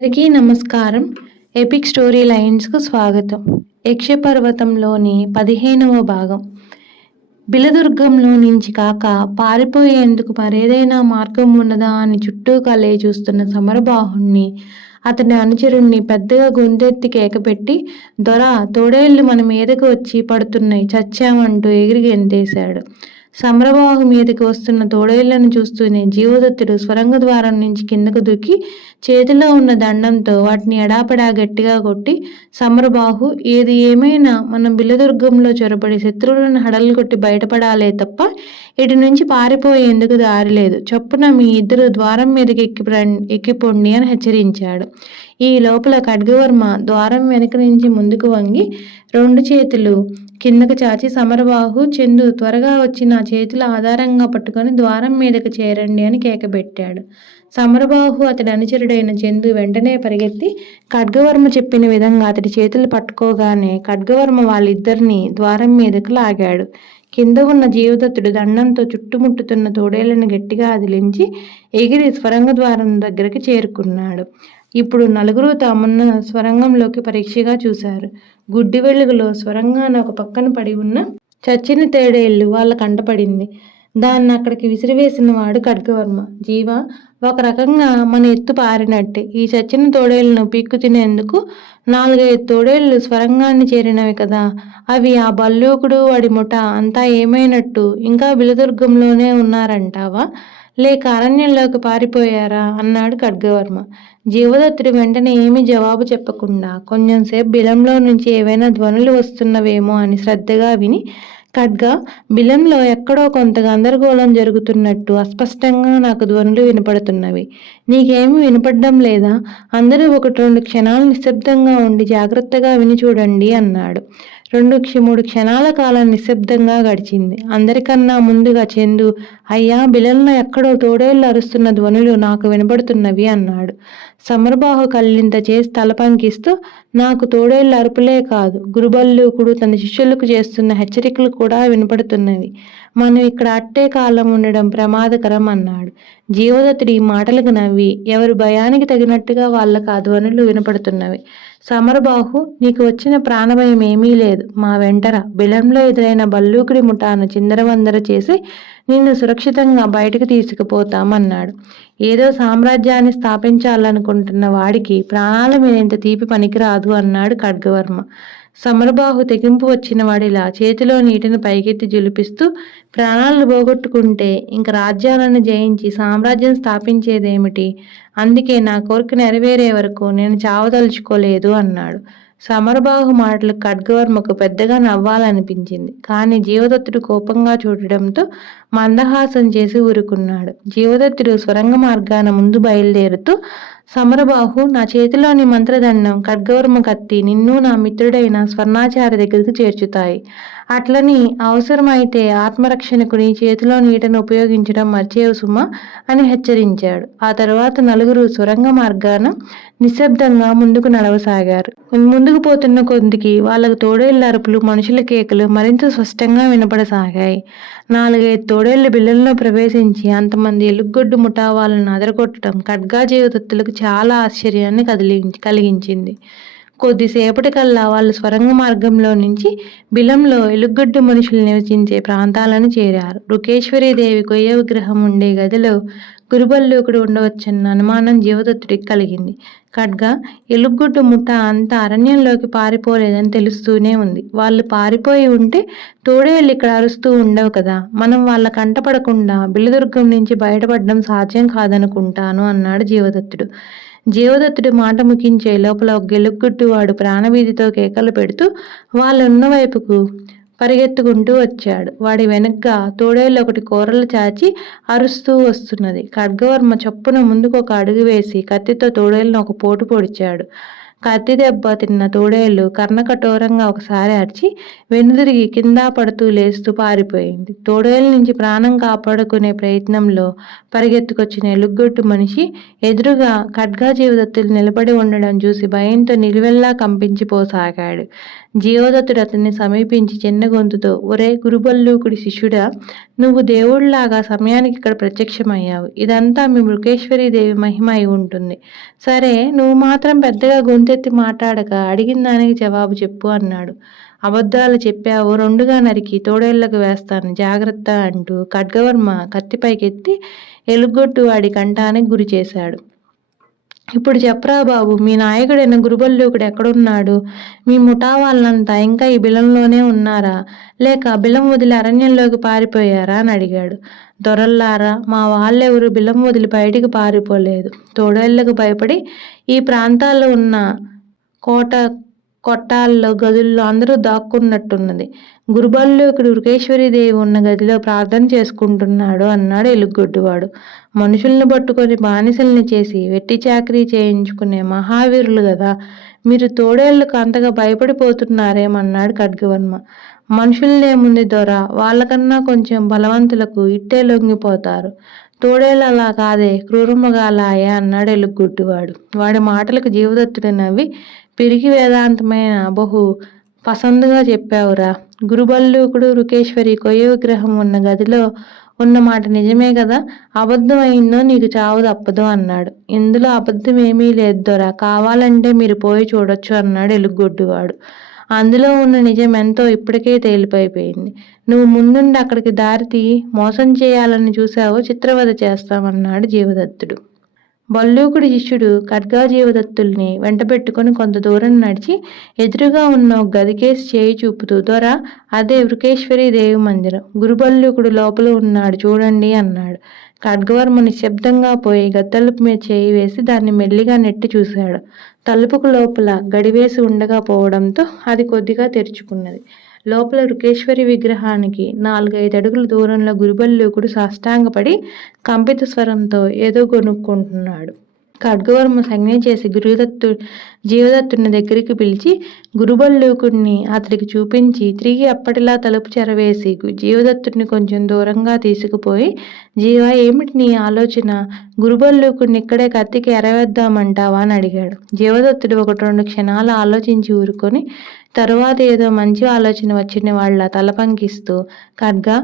అందరికీ నమస్కారం. Epic story లైన్స్‌కు స్వాగతం. యక్షపర్వతంలోని 15వ భాగం. బిలదుర్గంలో నుంచి కాక పారిపోయేందుకు మరేదైనా మార్గం ఉన్నదా అని చుట్టూ కలయి చూస్తున్న సమరబాహుణ్ణి, అతని అనుచరుణ్ణి పెద్దగా గొంతెత్తి కేకపెట్టి, దొరా, తోడేళ్ళు మన మీదకు వచ్చి పడుతున్నాయి, చచ్చామంటూ ఎగిరి గెంతేశాడు. సమరబాహు మీదకి వస్తున్న తోడేళ్లను చూస్తూనే జీవదత్తుడు స్వరంగ ద్వారం నుంచి కిందకు దూకి చేతిలో ఉన్న దండంతో వాటిని ఎడాపెడా గట్టిగా కొట్టి, సమరబాహు, ఏది ఏమైనా మనం బిల్లదుర్గంలో చొరబడి శత్రువులను హడలుగొట్టి బయటపడాలే తప్ప ఇటు నుంచి పారిపోయేందుకు దారి లేదు. చొప్పున మీ ఇద్దరు ద్వారం మీదకి ఎక్కిపోండి అని హెచ్చరించాడు. ఈ లోపల ఖడ్గవర్మ ద్వారం వెనుక నుంచి ముందుకు వంగి 2 చేతులు కిందకు చాచి, సమరబాహు, చందు, త్వరగా వచ్చి నా చేతుల ఆధారంగా పట్టుకొని ద్వారం మీదకు చేరండి అని కేకబెట్టాడు. సమరబాహు, అతడి అనుచరుడైన చందు వెంటనే పరిగెత్తి ఖడ్గవర్మ చెప్పిన విధంగా అతడి చేతులు పట్టుకోగానే ఖడ్గవర్మ వాళ్ళిద్దరినీ ద్వారం మీదకు లాగాడు. కింద ఉన్న జీవదత్తుడు దండంతో చుట్టుముట్టుతున్న తోడేళ్లను గట్టిగా అదిలించి ఎగిరి స్వరంగ ద్వారం దగ్గరికి చేరుకున్నాడు. ఇప్పుడు నలుగురు తామున్న స్వరంగంలోకి పరీక్షగా చూశారు. గుడ్డి వెలుగులో స్వరంగాన ఒక పక్కన పడి ఉన్న చచ్చిన తేడేళ్లు వాళ్ళ కంటపడింది. దాన్ని అక్కడికి విసిరివేసిన వాడు ఖడ్గవర్మ. జీవా, ఒక రకంగా మన ఎత్తు పారినట్టే. ఈ చచ్చిన తోడేళ్లను పీక్కు తినేందుకు 4-5 తోడేళ్లు స్వరంగాన్ని చేరినవి కదా. అవి ఆ భల్లూకుడు వాడి ముఠ అంతా ఏమైనట్టు? ఇంకా బిలదుర్గంలోనే ఉన్నారంటావా, లేక అరణ్యంలోకి పారిపోయారా అన్నాడు ఖడ్గవర్మ. జీవదత్తుడు వెంటనే ఏమీ జవాబు చెప్పకుండా కొంచెంసేపు బిలంలో నుంచి ఏవైనా ధ్వనులు వస్తున్నవేమో అని శ్రద్ధగా విని, ఖడ్గా, బిలంలో ఎక్కడో కొంత గందరగోళం జరుగుతున్నట్టు అస్పష్టంగా నాకు ధ్వనులు వినపడుతున్నవి. నీకేమీ వినపడ్డం లేదా? అందరూ 1-2 క్షణాలు నిశ్శబ్దంగా ఉండి జాగ్రత్తగా విని చూడండి అన్నాడు. 2-3 క్షణాల కాలం నిశ్శబ్దంగా గడిచింది. అందరికన్నా ముందుగా చందు, అయ్యా, బిలంలో ఎక్కడో తోడేళ్లు అరుస్తున్న ధ్వనులు నాకు వినపడుతున్నవి అన్నాడు. సమరబాహు కళ్ళింత చేసి తల పంకిస్తూ, నాకు తోడేళ్ల అరుపులే కాదు, గురుబల్లూకుడు తన శిష్యులకు చేస్తున్న హెచ్చరికలు కూడా వినపడుతున్నవి. మనం ఇక్కడ అట్టే కాలం ఉండడం ప్రమాదకరం అన్నాడు. జీవదత్తుడు ఈ మాటలకు నవ్వి, ఎవరి భయానికి తగినట్టుగా వాళ్ళకు ఆ ధ్వనులు వినపడుతున్నవి. సమరబాహు, నీకు వచ్చిన ప్రాణభయం ఏమీ లేదు. మా వెంటరా. బిలంలో ఎదురైన భల్లూకుడి ముఠాను చిందరవందర చేసి నిన్ను సురక్షితంగా బయటకు తీసుకుపోతామన్నాడు. ఏదో సామ్రాజ్యాన్ని స్థాపించాలనుకుంటున్న వాడికి ప్రాణాల మీద ఇంత తీపి పనికిరాదు అన్నాడు ఖడ్గవర్మ. సమరబాహు తెగింపు వచ్చిన వాడిలా చేతిలో నీటిని పైకెత్తి జులిపిస్తూ, ప్రాణాలను పోగొట్టుకుంటే ఇంక రాజ్యాలను జయించి సామ్రాజ్యం స్థాపించేదేమిటి? అందుకే నా కోరిక నెరవేరే వరకు నేను చావదలుచుకోలేదు అన్నాడు. సమరబాహు మాటలు ఖడ్గవర్మకు పెద్దగా నవ్వాలనిపించింది. కానీ జీవదత్తుడు కోపంగా చూడడంతో మందహాసం చేసి ఊరుకున్నాడు. జీవదత్తుడు స్వరంగ మార్గాన ముందు బయలుదేరుతూ, సమరబాహు, నా చేతిలోని మంత్రదండం, ఖడ్గవర్మ కత్తి నిన్ను నా మిత్రుడైన స్వర్ణాచారి దగ్గరకు చేర్చుతాయి. అట్లని అవసరమైతే ఆత్మరక్షణకు నీ చేతిలో నీటను ఉపయోగించడం మర్చేవు సుమా అని హెచ్చరించాడు. ఆ తర్వాత నలుగురు సొరంగ మార్గాన నిశ్శబ్దంగా ముందుకు నడవసాగారు. ముందుకు పోతున్న కొద్దికి వాళ్ళకు తోడేళ్ల అరుపులు, మనుషుల కేకలు మరింత స్పష్టంగా వినపడసాగాయి. 4-5 తోడేళ్లు బిళ్ళల్లో ప్రవేశించి అంతమంది ఎలుగొడ్డు ముఠా వాళ్ళను అదరగొట్టడం ఖడ్గా జీవదత్తులకు చాలా ఆశ్చర్యాన్ని కలిగించింది. కొద్దిసేపటికల్లా వాళ్ళు స్వరంగ మార్గంలో నుంచి బిలంలో ఎలుగొడ్డు మనుషులు నివసించే ప్రాంతాలను చేరారు. రుకేశ్వరీదేవి కొయ్య విగ్రహం ఉండే గదిలో గురుబల్లూకుడు ఉండవచ్చన్న అనుమానం జీవదత్తుడికి కలిగింది. ఖడ్గా, ఎలుగొడ్డు ముఠ అంతా అరణ్యంలోకి పారిపోలేదని తెలుస్తూనే ఉంది. వాళ్ళు పారిపోయి ఉంటే తోడేళ్ళు ఇక్కడ అరుస్తూ ఉండవు కదా. మనం వాళ్ళ కంటపడకుండా బిల్లదుర్గం నుంచి బయటపడడం సాధ్యం కాదనుకుంటాను అన్నాడు జీవదత్తుడు. జీవదత్తుడు మాట ముగించే లోపల ఒక ఎలుగొడ్డువాడు ప్రాణభీతితో కేకలు పెడుతూ వాళ్ళున్న వైపుకు పరిగెత్తుకుంటూ వచ్చాడు. వాడి వెనక్గా తోడేళ్ళు ఒకటి కూరలు చాచి అరుస్తూ వస్తున్నది. ఖడ్గవర్మ చొప్పున ముందుకు ఒక అడుగు వేసి కత్తితో తోడేళ్ళను ఒక పోటు పొడిచాడు. కత్తి దెబ్బ తిన్న తోడేళ్ళు కర్ణకఠోరంగా ఒకసారి అరిచి వెనుదిరిగి కింద పడుతూ లేస్తూ పారిపోయింది. తోడేళ్ళ నుంచి ప్రాణం కాపాడుకునే ప్రయత్నంలో పరిగెత్తుకొచ్చిన ఎలుగొట్టు మనిషి ఎదురుగా ఖడ్గా జీవదత్తులు నిలబడి ఉండడం చూసి భయంతో నిలువెల్లా కంపించిపోసాగాడు. జీవదత్తుడు అతన్ని సమీపించి చిన్న గొంతుతో, ఒరే గురుబల్లూకుడి శిష్యుడా, నువ్వు దేవుళ్లాగా సమయానికి ఇక్కడ ప్రత్యక్షమయ్యావు. ఇదంతా మీ మృకేశ్వరీ దేవి మహిమ అయి ఉంటుంది. సరే, నువ్వు మాత్రం పెద్దగా గొంతెత్తి మాట్లాడక అడిగిన దానికి జవాబు చెప్పు అన్నాడు. అబద్ధాలు చెప్పావు, రెండుగా నరికి తోడేళ్లకు వేస్తాను, జాగ్రత్త అంటూ ఖడ్గవర్మ కత్తిపైకెత్తి ఎలుగొట్టు వాడి కంఠానికి గురి చేశాడు. ఇప్పుడు చెప్పరా బాబు, మీ నాయకుడైన గురుబల్లూకుడు ఎక్కడున్నాడు? మీ ముఠా వాళ్ళంతా ఇంకా ఈ బిలంలోనే ఉన్నారా, లేక బిలం వదిలి అరణ్యంలోకి పారిపోయారా అని అడిగాడు. దొరల్లారా, మా వాళ్ళెవరు బిలం వదిలి బయటికి పారిపోలేదు. తోడేళ్లకు భయపడి ఈ ప్రాంతాల్లో ఉన్న కొట్టాల్లో గదుల్లో అందరూ దాక్కున్నట్టున్నది. గురుబల్లూకుడు వృకేశ్వరీదేవి ఉన్న గదిలో ప్రార్థన చేసుకుంటున్నాడు అన్నాడు ఎలుగొడ్డువాడు. మనుషుల్ని పట్టుకొని బానిసల్ని చేసి వెట్టి చాకరీ చేయించుకునే మహావీరులు కదా, మీరు తోడేళ్లకు అంతగా భయపడిపోతున్నారేమన్నాడు ఖడ్గవర్మ. మనుషుల్నేముంది దొర, వాళ్ళకన్నా కొంచెం బలవంతులకు ఇట్టే లొంగిపోతారు. తోడేళ్ళు అలా కాదే, క్రూరమృగాలాయే అన్నాడు ఎలుగొడ్డువాడు. వాడి మాటలకు జీవదత్తుడు నవ్వి, పిరికి వేదాంతమైన బహు పసందుగా చెప్పావురా. గురుబల్లూకుడు వృకేశ్వరి కొయ్య విగ్రహం ఉన్న గదిలో ఉన్న మాట నిజమే కదా, అబద్ధం అయిందో నీకు చావు తప్పదు అన్నాడు. ఇందులో అబద్ధం ఏమీ లేదు దొరా, కావాలంటే మీరు పోయి చూడొచ్చు అన్నాడు ఎలుగొడ్డువాడు. అందులో ఉన్న నిజం ఎంతో ఇప్పటికే తేలిపోయిపోయింది. నువ్వు ముందుండి అక్కడికి దారి తీయి, మోసం చేయాలని చూశావో చిత్రవధ చేస్తామన్నాడు జీవదత్తుడు. బల్లూకుడి శిష్యుడు ఖడ్గా జీవదత్తుల్ని వెంటబెట్టుకుని కొంత దూరం నడిచి ఎదురుగా ఉన్న ఒక గదికేసి చేయి చూపుతూ, దొర, అదే వృకేశ్వరీ దేవి మందిరం, గురుబల్లూకుడు లోపల ఉన్నాడు చూడండి అన్నాడు. ఖడ్గవర్మ నిశ్శబ్దంగా పోయి గద్దలుపు మీద చేయి వేసి దాన్ని మెల్లిగా నెట్టి చూశాడు. తలుపుకు లోపల గడివేసి ఉండగా పోవడంతో అది కొద్దిగా తెరుచుకున్నది. లోపల వృకేశ్వరి విగ్రహానికి 4-5 అడుగుల దూరంలో గురుబల్లూకుడు సాష్టాంగపడి కంపిత స్వరంతో ఏదో గొనుక్కుంటున్నాడు. ఖడ్గవర్మ సంజ్ఞ చేసి జీవదత్తుని దగ్గరికి పిలిచి గురుబల్లూకుడిని అతడికి చూపించి తిరిగి అప్పటిలా తలుపు చెరవేసి జీవదత్తుడిని కొంచెం దూరంగా తీసుకుపోయి, జీవా, ఏమిటి నీ ఆలోచన? గురుబల్లూకుడిని ఇక్కడే కత్తికి ఎరవేద్దామంటావా అని అడిగాడు. జీవదత్తుడు 1-2 క్షణాలు ఆలోచించి ఊరుకొని తరువాత ఏదో మంచి ఆలోచన వచ్చిన వాళ్ళ తల పంకిస్తూ, ఖడ్గా,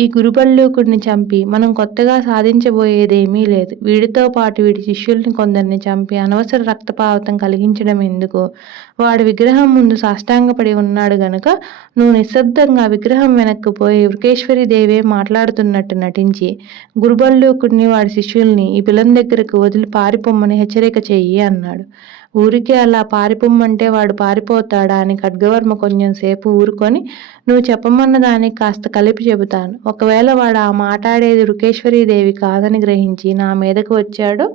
ఈ గురుబల్లూకుడిని చంపి మనం కొత్తగా సాధించబోయేదేమీ లేదు. వీడితో పాటు వీడి శిష్యుల్ని కొందరిని చంపి అనవసర రక్తపాతం కలిగించడం ఎందుకు? వాడు విగ్రహం ముందు సాష్టాంగపడి ఉన్నాడు గనుక నువ్వు నిశ్శబ్దంగా విగ్రహం వెనక్కు పోయి వృకేశ్వరీ దేవే మాట్లాడుతున్నట్టు నటించి గురుబల్లూకుడిని వాడి శిష్యుల్ని ఈ బిలం దగ్గరకు వదిలి పారిపోమ్మని హెచ్చరిక చెయ్యి అన్నాడు. ఊరికే అలా పారిపోమ్మంటే వాడు పారిపోతాడా అని ఖడ్గవర్మ కొంచెం సేపు ఊరుకొని, నువ్వు చెప్పమన్న దానికి కాస్త కలిపి చెబుతాను. ఒకవేళ వాడు ఆ మాట్లాడేది వృకేశ్వరీదేవి కాదని గ్రహించి నా మీదకు వచ్చాడో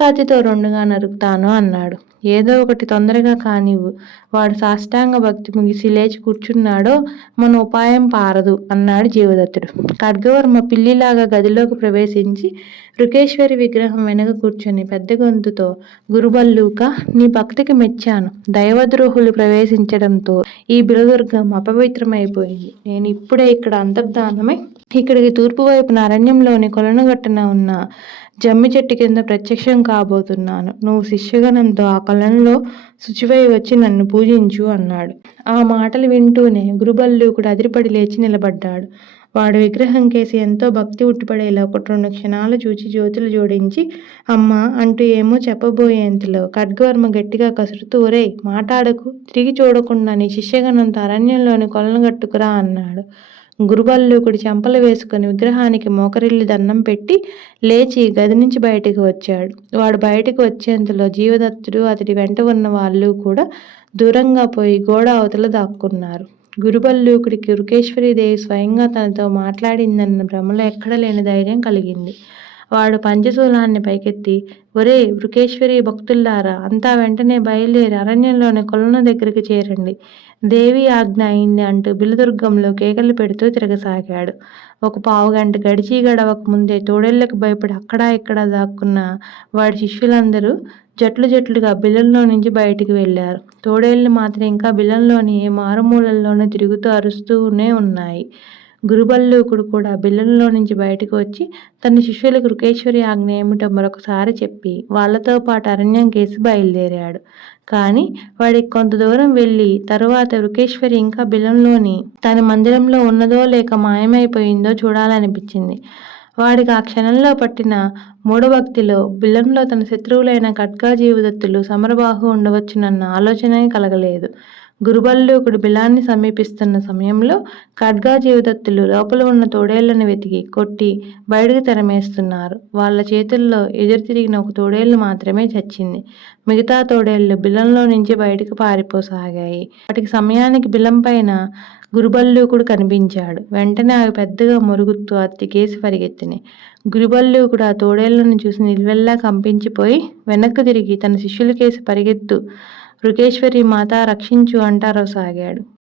కత్తితో 2గా నరుకుతాను అన్నాడు. ఏదో ఒకటి తొందరగా కానివ్వు. వాడు సాష్టాంగ భక్తి ముగిసి లేచి కూర్చున్నాడో మన ఉపాయం పారదు అన్నాడు జీవదత్తుడు. ఖడ్గవర్మ పిల్లిలాగా గదిలోకి ప్రవేశించి వృకేశ్వరి విగ్రహం వెనక కూర్చొని పెద్ద గొంతుతో, గురుబల్లూక, నీ భక్తికి మెచ్చాను. దైవద్రోహులు ప్రవేశించడంతో ఈ బిలదుర్గం అపవిత్రమైపోయింది. నేను ఇప్పుడే ఇక్కడ అంతర్ధానమై ఇక్కడికి తూర్పు వైపున అరణ్యంలోని కొలనుగట్టున ఉన్న జమ్మి చెట్టు కింద ప్రత్యక్షం కాబోతున్నాను. నువ్వు శిష్యగణంతో ఆ కొలనులో శుచివై వచ్చి నన్ను పూజించు అన్నాడు. ఆ మాటలు వింటూనే గురుబల్లూకుడు అదిరిపడి లేచి నిలబడ్డాడు. వాడు విగ్రహం కేసి ఎంతో భక్తి ఉట్టిపడేలా 1-2 క్షణాలు చూచి జ్యోతులు జోడించి, అమ్మా అంటూ ఏమో చెప్పబోయేంతలో ఖడ్గవర్మ గట్టిగా కసురుతూ, ఒరేయ్, మాట్లాడకు, తిరిగి చూడకుండా నీ శిష్యగణంతో అరణ్యంలోని కొలను గట్టుకురా అన్నాడు. గురుబల్లూకుడు చెంపలు వేసుకుని విగ్రహానికి మోకరిల్లి దండం పెట్టి లేచి గది నుంచి బయటకు వచ్చాడు. వాడు బయటకు వచ్చేంతలో జీవదత్తుడు అతడి వెంట ఉన్న వాళ్ళు కూడా దూరంగా పోయి గోడ అవతల దాక్కున్నారు. గురుబల్లూకుడికి వృకేశ్వరీదేవి స్వయంగా తనతో మాట్లాడిందన్న భ్రమలో ఎక్కడ లేని ధైర్యం కలిగింది. వాడు పంచశూలాన్ని పైకెత్తి, ఒరే వృకేశ్వరి భక్తుల్లారా, అంతా వెంటనే బయలుదేరి అరణ్యంలోని కొలను దగ్గరికి చేరండి, దేవి ఆజ్ఞ అయింది అంటూ బిలదుర్గంలో కేకలు పెడుతూ తిరగసాగాడు. 1 పావుగంట గడిచి గడవక ముందే తోడేళ్లకు భయపడి అక్కడా ఇక్కడా దాక్కున్న వాడి శిష్యులందరూ జట్లుగా బిలంలో నుంచి బయటికి వెళ్ళారు. తోడేళ్లు మాత్రం ఇంకా బిలంలోని ఏ మారుమూలల్లోనూ తిరుగుతూ అరుస్తూనే ఉన్నాయి. గురుబల్లూకుడు కూడా బిలంలో నుంచి బయటకు వచ్చి తన శిష్యులకు రుకేశ్వరి ఆజ్ఞ ఏమిటో మరొకసారి చెప్పి వాళ్లతో పాటు అరణ్యం కేసి బయలుదేరాడు. కానీ వాడికి కొంత దూరం వెళ్ళి తరువాత రుకేశ్వరి ఇంకా బిలంలోని తన మందిరంలో ఉన్నదో లేక మాయమైపోయిందో చూడాలనిపించింది. వాడికి ఆ క్షణంలో పట్టిన మూఢభక్తిలో బిలంలో తన శత్రువులైన ఖడ్గజీవదత్తులు సమరబాహు ఉండవచ్చునన్న ఆలోచనే కలగలేదు. గురుబల్లూకుడు బిలాన్ని సమీపిస్తున్న సమయంలో ఖడ్గజీవదత్తులు లోపల ఉన్న తోడేళ్లను వెతికి కొట్టి బయటకు తరిమేస్తున్నారు. వాళ్ళ చేతుల్లో ఎదురు తిరిగిన ఒక తోడేళ్లు మాత్రమే చచ్చింది. మిగతా తోడేళ్లు బిలంలో నుంచి బయటకు పారిపోసాగాయి. వాటికి సమయానికి బిలం పైన గురుబల్లూకుడు కనిపించాడు. వెంటనే అవి పెద్దగా మురుగుతూ అత్తికేసి పరిగెత్తినాయి. గురుబల్లూకుడు ఆ తోడేళ్లను చూసి నిలువెల్లా కంపించిపోయి వెనక్కు తిరిగి తన శిష్యుల కేసి పరిగెత్తు రుకేశ్వరి మాత రక్షించు అంటారసాగాడు.